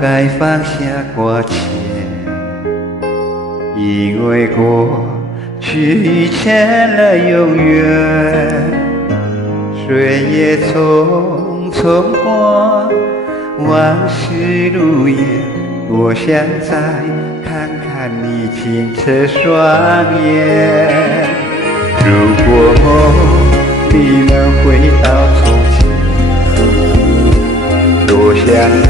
该放下挂牵，因为过去成了永远。岁月匆匆过，往事如烟，我想再看看你清澈双眼。如果梦里能回到从前，多想再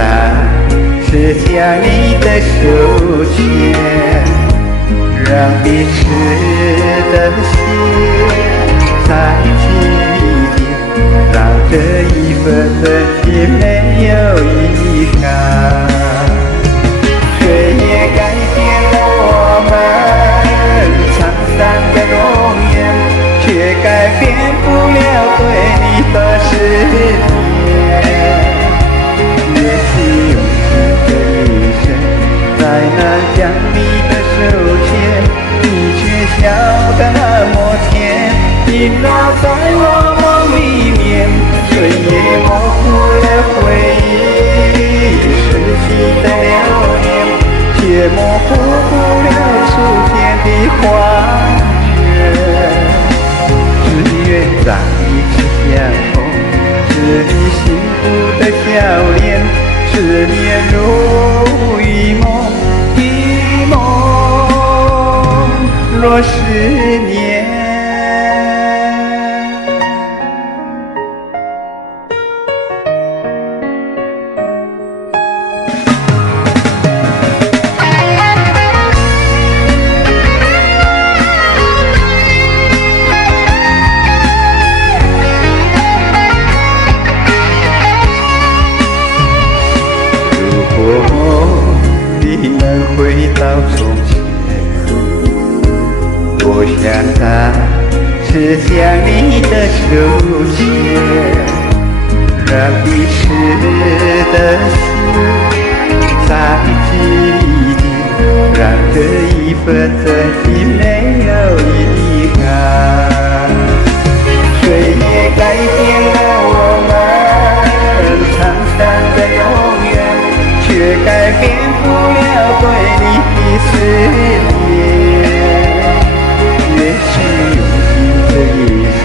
次将你的手牵，让彼此的心再紧贴，让这一份真情没有遗憾。岁月改变了我们沧桑的容颜，却改变不了对你的思念。也许用尽这一生，再难将你的手牵，你却笑得那么甜，萦绕在我梦里面。岁月模糊了回忆，逝去的流年，却模糊不了初天的花卷。只愿再一次相逢，是你幸福的笑脸，思念如一梦，一梦若是年。你能回到从前，多想再次将你的手牵，让彼此的心再紧贴，让这一份真情没有遗憾。岁月改变了我们沧桑的永远，却改变不了对你的思念。也许用尽这一生，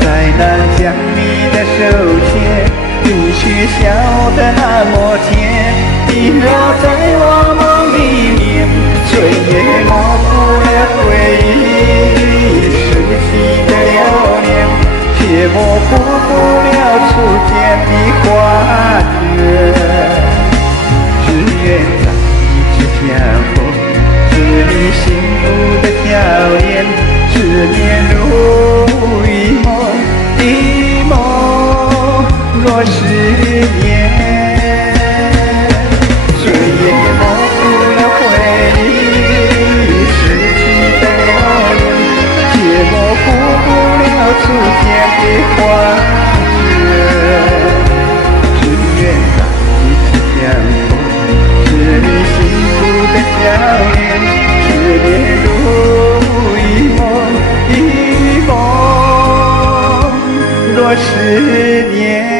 再难将你的手牵，你却笑得那么甜，萦绕在我梦里面。岁月模糊了回忆，逝去的流年，却模糊不了初天的花卷。只愿再一次相逢，是你幸福的笑脸，思念如一梦，一梦若是年。岁月模糊了回忆，逝去的流年，却模糊不了初天的花卷。只愿再一次相逢，是你幸福的笑脸，思念如一梦，一梦若是年。